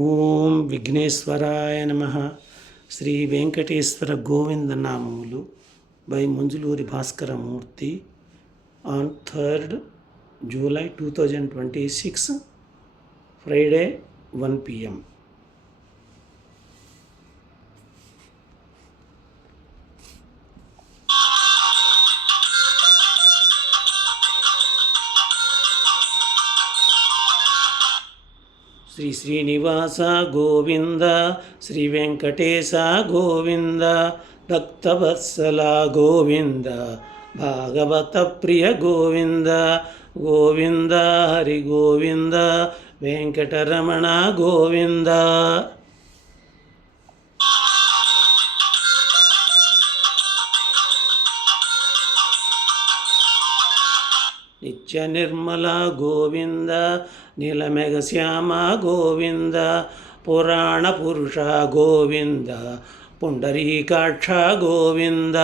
ఓం విఘ్నేశ్వరాయ నమః. శ్రీ వెంకటేశ్వర గోవింద నామములు by Manjuluri Bhaskaramurthy on 3rd July 2026 Friday 1 PM. Shri Srinivasa Govinda, Shri Venkatesa Govinda, భక్తవత్సల గోవింద, భాగవత ప్రియ గోవింద, గోవింద హరి గోవింద, వెంకటరమణ గోవింద. నిత్య నిర్మల గోవింద, నీలమేఘ శ్యామ గోవింద, పురాణ పురుష గోవింద, పుండరీకాక్ష గోవింద.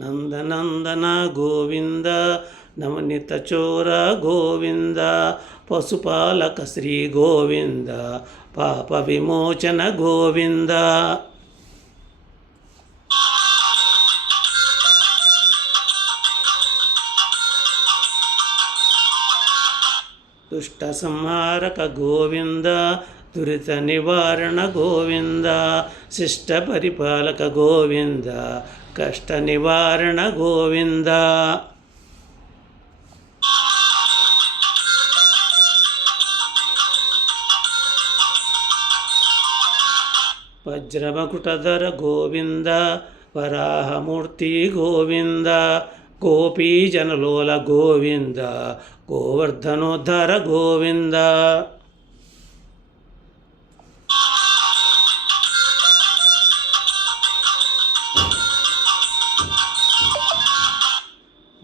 నందనందన గోవింద, నవనిత చోర గోవింద, పశుపాలక శ్రీ గోవింద, పాప విమోచన గోవింద. దుష్ట సంహారక గోవింద, దురిత నివారణ గోవింద, శిష్ట పరిపాలక గోవింద, కష్ట నివారణ గోవింద. వజ్రమకుటధర గోవింద, వరాహమూర్తి గోవింద, గోపీజనలోల గోవింద, గోవర్ధనోద్ధర గోవింద.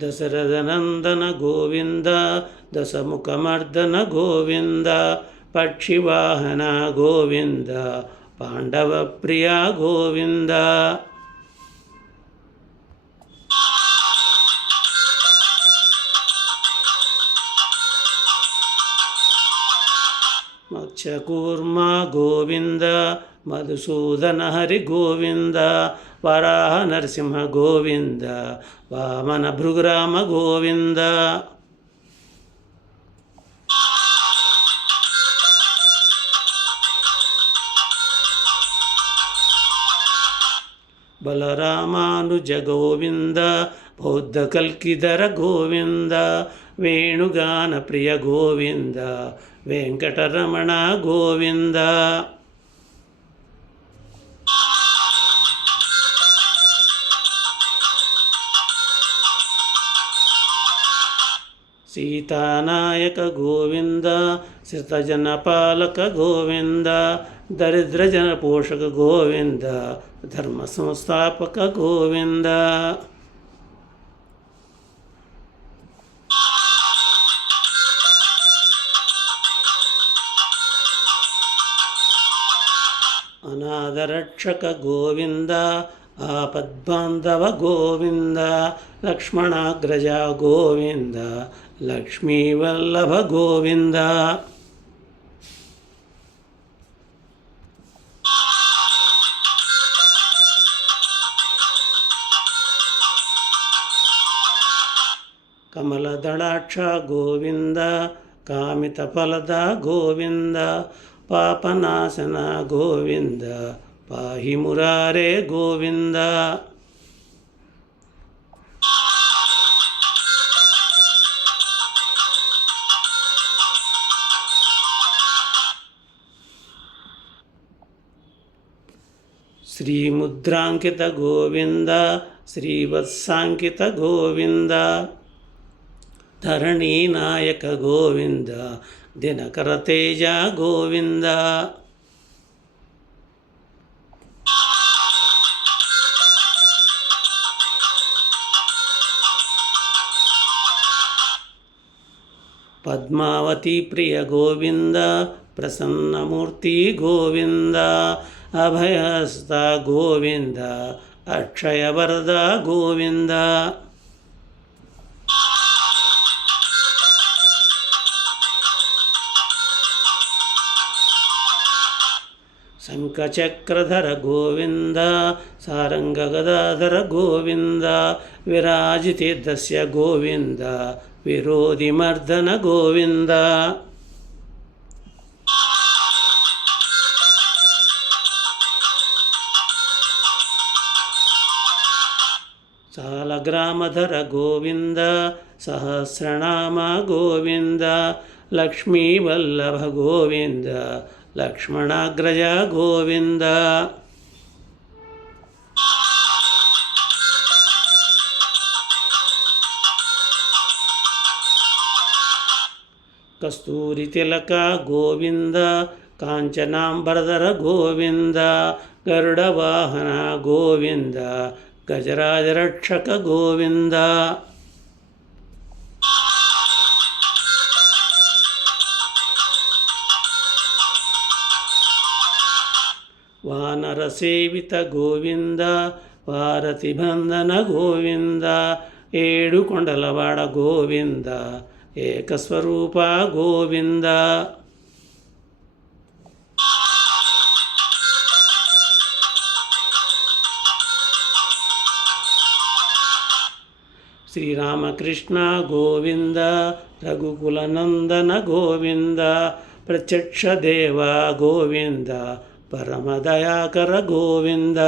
దశరథనందన గోవింద, దశముఖమర్దన గోవింద, పక్షివాహన గోవింద, పాండవ ప్రియ గోవింద. మత్స్యకూర్మ గోవింద, మధుసూదన హరి గోవింద, వరాహ నరసింహ గోవింద, వామన భృగురామ గోవింద. బలరామానుజ గోవింద, బౌద్ధ కల్కిధర గోవింద, వేణుగాన ప్రియ గోవింద, వెంకటరమణ గోవింద. సీతానాయక గోవింద, శ్రితజన పాలక గోవింద, దరిద్రజన పోషక గోవింద, ధర్మ సంస్థాపక గోవింద. అనాథరక్షక గోవింద, ఆపద్బాంధవ గోవింద, లక్ష్మణాగ్రజ గోవింద, లక్ష్మీవల్లభ గోవింద. కమలదళాక్ష గోవింద, కామిత ఫలద గోవింద, పాపనాశన గోవింద, పాహి మురారే గోవింద. శ్రీముద్రాంకిత గోవింద, శ్రీవత్సాంకిత గోవింద, ధరణీనాయక గోవింద, దినకర తేజ గోవింద. పద్మావతి ప్రియ గోవింద, ప్రసన్నమూర్తి గోవింద, అభయహస్త గోవింద, అక్షయవరద గోవింద. శంఖచక్రధర గోవింద సారంగగదాధర గోవింద విరాజితేర్దస్య గోవింద విరోధిమర్దన గోవింద. సాలగ్రామధర గోవింద సహస్రనామ గోవింద లక్ష్మీవల్లభ గోవింద లక్ష్మణాగ్రజ గోవింద. కస్తూరి తిలక గోవింద కాంచనాంబరధర గోవింద గరుడవాహన గోవింద గజరాజరక్షక గోవింద. వానరసేవిత గోవింద వారతిబంధన గోవింద ఏడు కొండలవాడ గోవింద ఏకస్వరూప గోవింద. శ్రీరామకృష్ణ గోవింద రఘుకులనందన గోవింద ప్రత్యక్ష దేవ గోవింద పరమదయాకర గోవింద.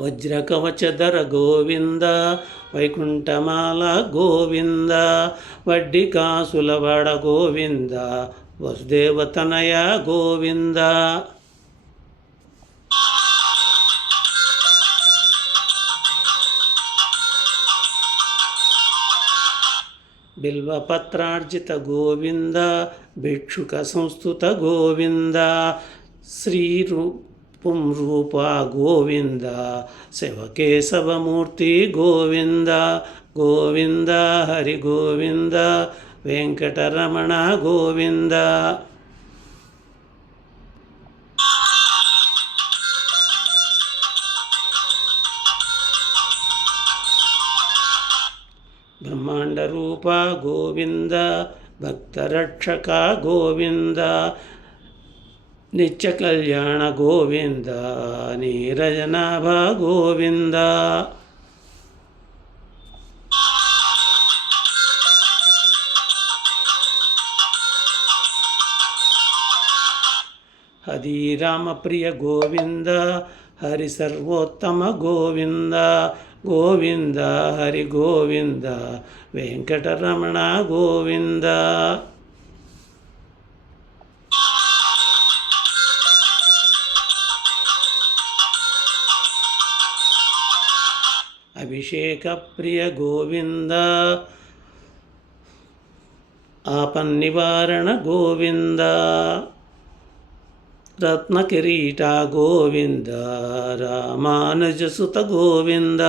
వజ్రకవచధర గోవింద వైకుంఠమాల గోవింద వడ్డీ కాసులవాడ గోవింద వసుదేవతనయ గోవింద. బిల్వపత్రార్జిత గోవింద భిక్షుక సంస్థుత గోవింద శ్రీరూపం రూప గోవింద శివకేశవమూర్తి గోవింద. గోవింద హరి గోవింద వెంకటరమణ గోవింద. బ్రహ్మాండ రూప గోవింద భక్తరక్షక గోవింద నిత్య కళ్యాణ గోవింద నీరజనాభ గోవింద. హరి రామప్రియ గోవింద హరి సర్వోత్తమ గోవింద. గోవింద హరి గోవింద వెంకటరమణ గోవింద. అభిషేక ప్రియ గోవింద ఆపన్నివారణ గోవింద రత్నకిరీట గోవింద రామానుజసుత గోవింద.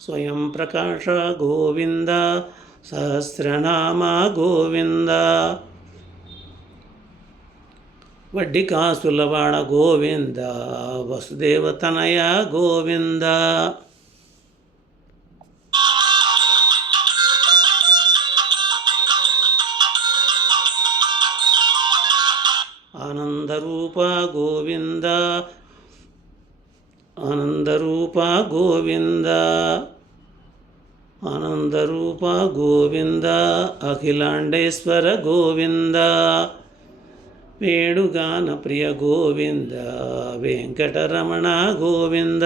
స్వయం ప్రకాశ గోవింద సహస్రనామ గోవింద వడ్డీ కాసులవాడ గోవింద వసుదేవతనయ గోవింద. ఆనందరూప గోవింద ఆనందరూప గోవింద ఆనందరూప గోవింద అఖిలాండేశ్వర గోవింద వేణుగాన ప్రియ గోవింద వెంకటరమణ గోవింద.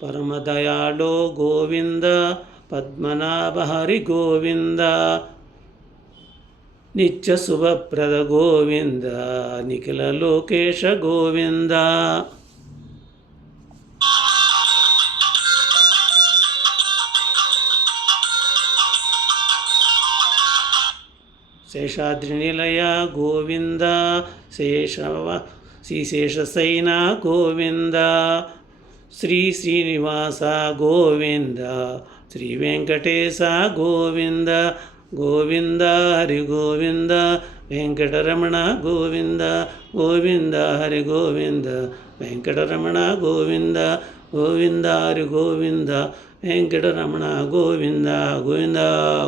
పరమదయాళో గోవింద పద్మనాభ హరి గోవింద నిత్య శుభప్రద గోవింద నిఖిల లోకేశ గోవింద. శేషాద్రినిలయ గోవింద శ్రీశేషసైన గోవింద శ్రీనివాస గోవింద శ్రీ వెంకటేశ గోవింద గోవింద హరి గోవింద వెంకటరమణ గోవింద గోవింద హరి గోవింద వెంకటరమణ గోవింద గోవింద హరి గోవింద వెంకటరమణ గోవింద గోవింద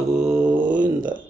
గోవింద.